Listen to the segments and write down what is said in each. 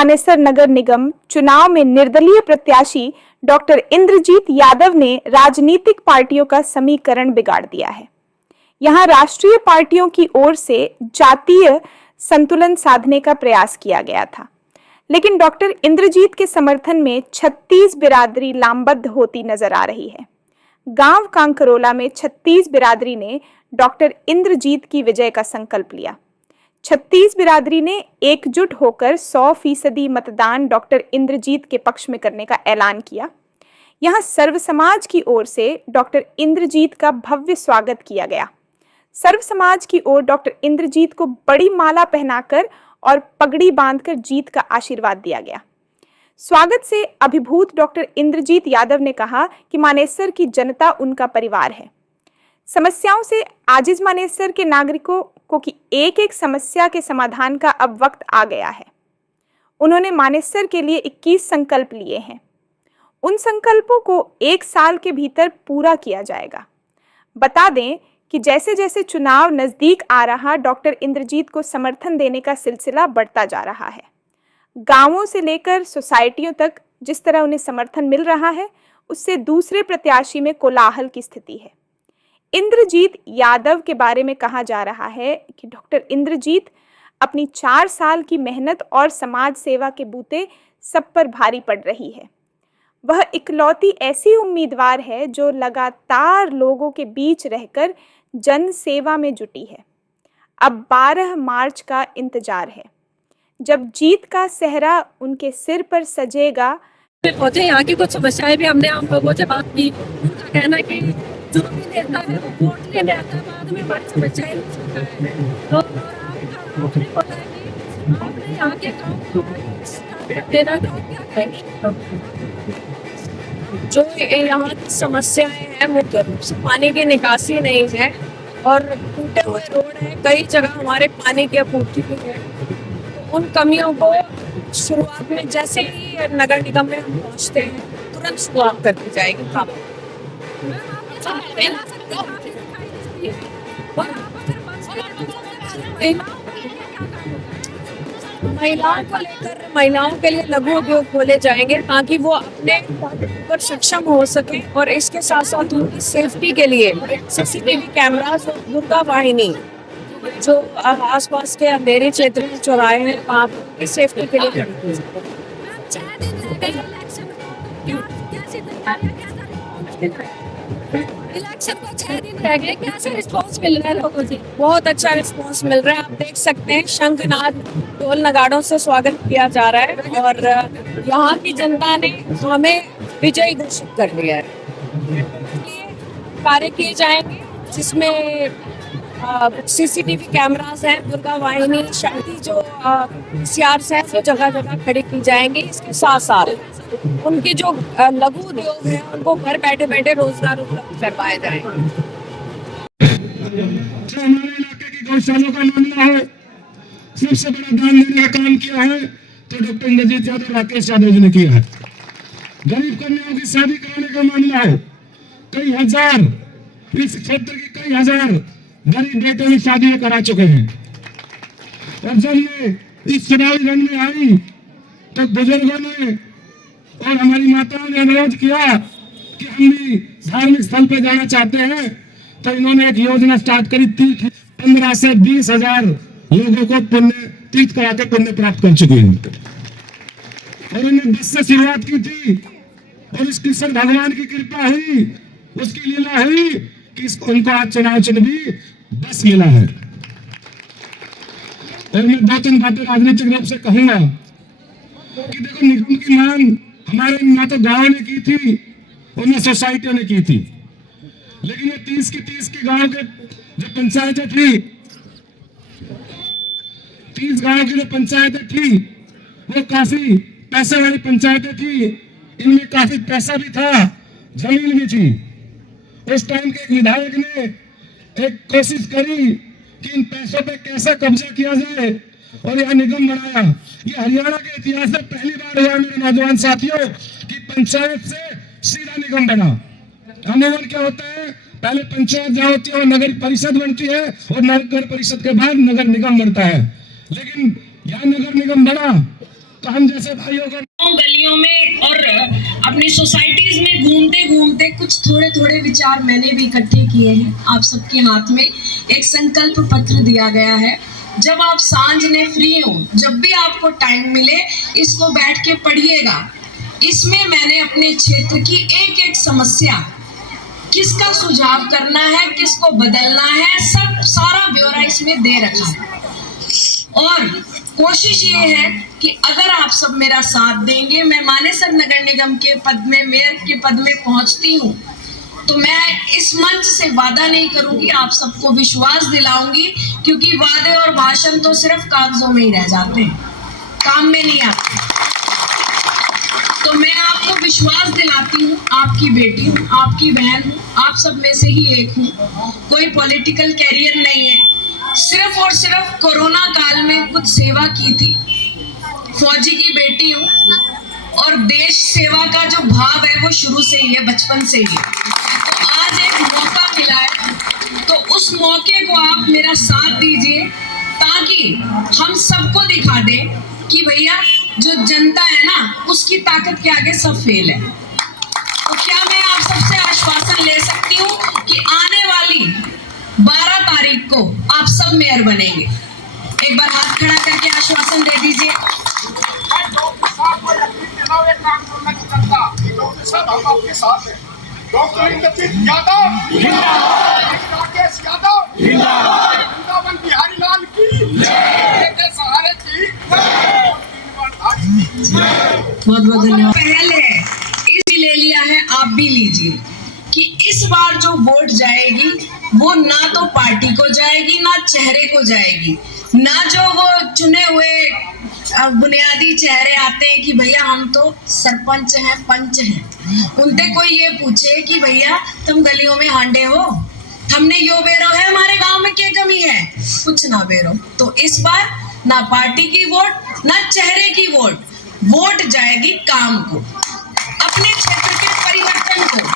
मानेसर नगर निगम चुनाव में निर्दलीय प्रत्याशी डॉक्टर इंद्रजीत यादव ने राजनीतिक पार्टियों का समीकरण बिगाड़ दिया है। यहां राष्ट्रीय पार्टियों की ओर से जातीय संतुलन साधने का प्रयास किया गया था, लेकिन डॉक्टर इंद्रजीत के समर्थन में 36 बिरादरी लामबद्ध होती नजर आ रही है। गांव कांकरोला में 36 बिरादरी ने डॉक्टर इंद्रजीत की विजय का संकल्प लिया। 36 बिरादरी ने एकजुट होकर 100% मतदान डॉक्टर इंद्रजीत के पक्ष में करने का ऐलान किया। यहां सर्व समाज की ओर से डॉक्टर इंद्रजीत का भव्य स्वागत किया गया। सर्व समाज की ओर डॉक्टर इंद्रजीत को बड़ी माला पहनाकर और पगड़ी बांधकर जीत का आशीर्वाद दिया गया। स्वागत से अभिभूत डॉक्टर इंद्रजीत यादव ने कहा कि मानेसर की जनता उनका परिवार है। समस्याओं से आजिज मानेसर के नागरिकों को की एक एक समस्या के समाधान का अब वक्त आ गया है। उन्होंने मानेसर के लिए 21 संकल्प लिए हैं। उन संकल्पों को 1 साल के भीतर पूरा किया जाएगा। बता दें कि जैसे जैसे चुनाव नजदीक आ रहा, डॉक्टर इंद्रजीत को समर्थन देने का सिलसिला बढ़ता जा रहा है। गांवों से लेकर सोसाइटियों तक जिस तरह उन्हें समर्थन मिल रहा है, उससे दूसरे प्रत्याशी में कोलाहल की स्थिति है। इंद्रजीत यादव के बारे में कहा जा रहा है कि डॉक्टर इंद्रजीत अपनी 4 साल की मेहनत और समाज सेवा के बूते सब पर भारी पड़ रही है। वह इकलौती ऐसी उम्मीदवार है जो लगातार लोगों के बीच रहकर जन सेवा में जुटी है। अब 12 मार्च का इंतजार है, जब जीत का सेहरा उनके सिर पर सजेगा। पहुंचे यहाँ की कुछ समस्याएं भी हमने आम लोगों से बात की। उनका कहना है कि जो भी नेता है वो वोट लेने आता है, बाद में हमारी समस्याएं नहीं सुनता है। तो आपने पता है कि आपने यहाँ के काम देना क्या कहेंगे? जो यहाँ की समस्याएं हैं मुख्य रूप से पानी की निकासी नहीं है और टूटे हुए रोड है, कई जगह हमारे पानी की आपूर्ति भी है। उन कमियों को शुरुआत में जैसे ही नगर निगम में हम पहुँचते हैं तुरंत शुरुआत कर दी जाएगी। महिलाओं को लेकर महिलाओं के लिए लघु उद्योग खोले जाएंगे ताकि वो अपने ऊपर सक्षम हो सके, और इसके साथ साथ उनकी सेफ्टी के लिए सीसीटीवी कैमरास और दुर्गा वाहिनी जो आसपास के अंधेरे क्षेत्र में चौराहे हैं वहाँ की सेफ्टी के लिए। इलेक्शन को 6 दिन रह गए, कैसे रिस्पॉन्स मिल रहा है लोगों से? बहुत अच्छा रिस्पॉन्स मिल रहा है। आप देख सकते हैं शंखनाद ढोल नगाड़ों से स्वागत किया जा रहा है और यहाँ की जनता ने हमें विजयी घोषित कर दिया है। कार्य किए जाएंगे जिसमें सीसीटीवी कैमरास हैं, दुर्गा वाहिनी, शक्ति जो सीआरस हैं वो जगह जगह खड़ी की जाएंगी। इसके साथ साथ उनके जो लघु उद्योग हैं उनको घर बैठे बैठे रोजगार उपलब्ध करवाए जाएंगे। जो हमारे इलाके की गौशालों का मामला है, सबसे बड़ा दान देने का काम किया है तो डॉक्टर इंद्रजीत यादव, राकेश यादव जी ने किया है। गरीब कन्याओं की शादी कराने का मामला है, कई हजार इस क्षेत्र की कई हजार गरीब बेटों की शादी करा चुके हैं। और जब ये इस चुनावी रण में आई तो बुजुर्गों ने और हमारी माताओं ने अनुरोध किया कि हम भी धार्मिक स्थल पर जाना चाहते हैं, तो इन्होंने एक योजना स्टार्ट करी। 15 से 20 हजार लोगों को पुण्य तीर्थ करा के पुण्य प्राप्त कर चुके हैं। और उन्होंने 10 से शुरुआत की थी और इस कृष्ण भगवान की कृपा हुई, उसकी लीला हुई कि उनको आज चुनाव चिन्ह भी 10 मिला है। और मैं 2-3 बातें राजनीतिक रूप से कहूंगा कि देखो, निगम की मांग हमारे ना तो गांव ने की थी और ना सोसाइटियों ने की थी, लेकिन ये 30 की 30 के गांव के जो पंचायतें थी, 30 गांव की जो पंचायतें थी वो काफी पैसे वाली पंचायतें थी। इनमें काफी पैसा भी था, जमीन भी थी। उस टाइम के एक विधायक ने एक कोशिश करी कि इन पैसों पे कैसे कब्जा किया जाए और यह निगम बनाया। ये हरियाणा के इतिहास में पहली बार हुआ मेरे नौजवान साथियों कि पंचायत से सीधा निगम बना। अमूमन क्या होता है, पहले पंचायत जहाँ होती है और नगर परिषद बनती है और नगर परिषद के बाद नगर निगम बनता है, लेकिन यहाँ नगर निगम बना तो हम जैसे भाइयों को गलियों में और अपनी सोसाइटीज में घूमते घूमते कुछ थोड़े थोड़े विचार मैंने भी इकट्ठे किए हैं। आप सबके हाथ में एक संकल्प पत्र दिया गया है। जब आप सांझ ने फ्री हो, जब भी आपको टाइम मिले, इसको बैठ के पढ़िएगा। इसमें मैंने अपने क्षेत्र की एक एक समस्या, किसका सुझाव करना है, किसको बदलना है, सब सारा ब्यौरा इसमें दे रखा है। और कोशिश ये है कि अगर आप सब मेरा साथ देंगे, मैं मानेसर नगर निगम के पद में, मेयर के पद में पहुंचती हूँ, तो मैं इस मंच से वादा नहीं करूंगी, आप सबको विश्वास दिलाऊंगी, क्योंकि वादे और भाषण तो सिर्फ कागजों में ही रह जाते हैं, काम में नहीं आते। तो मैं आपको विश्वास दिलाती हूँ, आपकी बेटी हूँ, आपकी बहन हूँ, आप सब में से ही एक हूँ। कोई पॉलिटिकल कैरियर नहीं है, सिर्फ और सिर्फ कोरोना काल में कुछ सेवा की थी, फौजी की बेटी हूँ, और देश सेवा का जो भाव है वो शुरू से ही है, बचपन से ही है। तो आज एक मौका मिला है, तो उस मौके को आप मेरा साथ दीजिए, ताकि हम सबको दिखा दें कि भैया जो जनता है ना, उसकी ताकत के आगे सब फेल है। तो क्या मैं आप सबसे आश्वासन ले सकती हूँ कि आने वाली 12 तारीख को आप सब मेयर बनेंगे? एक बार हाथ खड़ा करके आश्वासन दे दीजिए। डॉक्टर इंद्रजीत यादव जिंदाबाद, राकेश यादव जिंदाबाद, वृंदावन बिहारी लाल की जय, सहारे की बहुत बहुत धन्यवाद। पहल है, इस ले लिया है, आप भी लीजिए कि इस बार जो वोट जाएगी वो ना तो पार्टी को जाएगी, ना चेहरे को जाएगी, ना जो वो चुने हुए बुनियादी चेहरे आते हैं कि भैया हम तो सरपंच हैं, पंच हैं, उनसे कोई ये पूछे कि भैया तुम गलियों में हांडे हो, हमने यो बेरो है, हमारे गांव में क्या कमी है, कुछ ना बेरो। तो इस बार ना पार्टी की वोट, ना चेहरे की वोट, वोट जाएगी काम को, अपने क्षेत्र के परिवर्तन को,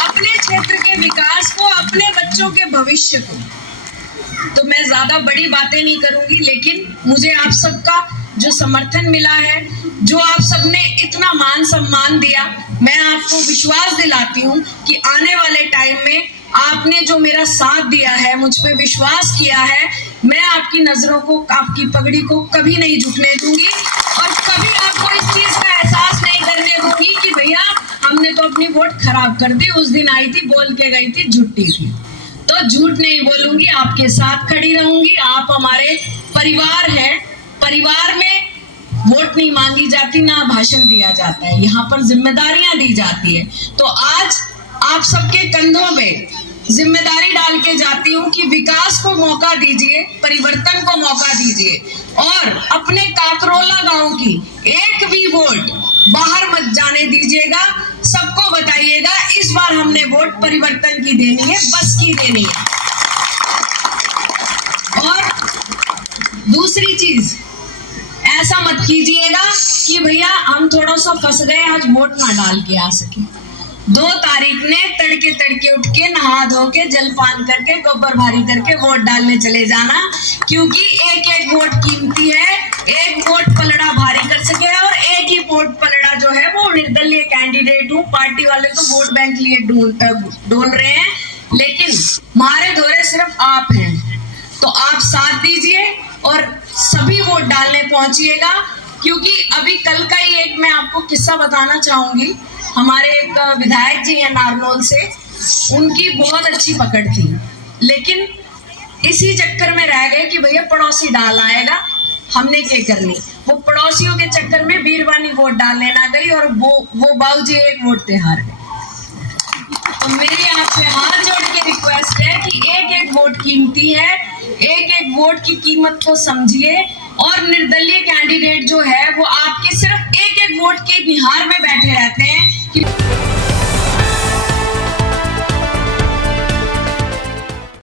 अपने क्षेत्र के विकास को, अपने बच्चों के भविष्य को। तो मैं ज्यादा बड़ी बातें नहीं करूंगी, लेकिन मुझे आप सबका जो समर्थन मिला है, जो आप सबने इतना मान सम्मान दिया, मैं आपको विश्वास दिलाती हूँ कि आने वाले टाइम में आपने जो मेरा साथ दिया है, मुझ पे विश्वास किया है, मैं आपकी नजरों को, आपकी पगड़ी को कभी नहीं झुकने दूंगी, और कभी आपको इस चीज का एहसास नहीं करने दूंगी कि भैया हमने तो अपनी वोट खराब कर दी, उस दिन आई थी, बोल के गई थी, झूठी थी। तो झूठ नहीं बोलूंगी, आपके साथ खड़ी रहूंगी। आप हमारे परिवार हैं, परिवार में वोट नहीं मांगी जाती, ना भाषण दिया जाता है, यहाँ पर जिम्मेदारियां दी जाती है। तो आज आप सबके कंधों पे जिम्मेदारी डाल के जाती हूँ कि विकास को मौका दीजिए, परिवर्तन को मौका दीजिए, और अपने काकरोला गांव की एक भी वोट बाहर मत जाने दीजिएगा। सबको बताइएगा इस बार हमने वोट परिवर्तन की देनी है, बस की देनी है। और दूसरी चीज, ऐसा मत कीजिएगा कि भैया हम थोड़ा सा फंस गए, आज वोट ना डाल के आ सके। 2 तारीख ने तड़के तड़के उठ के, नहा धो के, जलपान करके, गोबर भारी करके वोट डालने चले जाना, क्योंकि एक एक वोट कीमती है, एक वोट पलड़ा भारी कर सके। और एक ही वोट पलड़ा जो है वो निर्दलीय कैंडिडेट हूँ, पार्टी वाले तो वोट बैंक लिए ढूंढ रहे हैं, लेकिन मारे धोरे सिर्फ आप हैं। तो आप साथ दीजिए और सभी वोट डालने पहुंचिएगा, क्योंकि अभी कल का ही एक मैं आपको किस्सा बताना चाहूंगी। हमारे एक विधायक जी हैं नारनौल से, उनकी बहुत अच्छी पकड़ थी, लेकिन इसी चक्कर में रह गए कि भैया पड़ोसी डाल आएगा, हमने क्या करनी। वो पड़ोसियों के चक्कर में बीरवानी वोट डालने ना गई, और वो बाबूजी एक वोट से हार गए। तो मेरी आपसे हाथ जोड़ के रिक्वेस्ट है कि एक एक वोट कीमती है, एक एक वोट की कीमत को समझिए। और निर्दलीय कैंडिडेट जो है वो आपके सिर्फ एक एक वोट के निहार में बैठे रहते हैं कि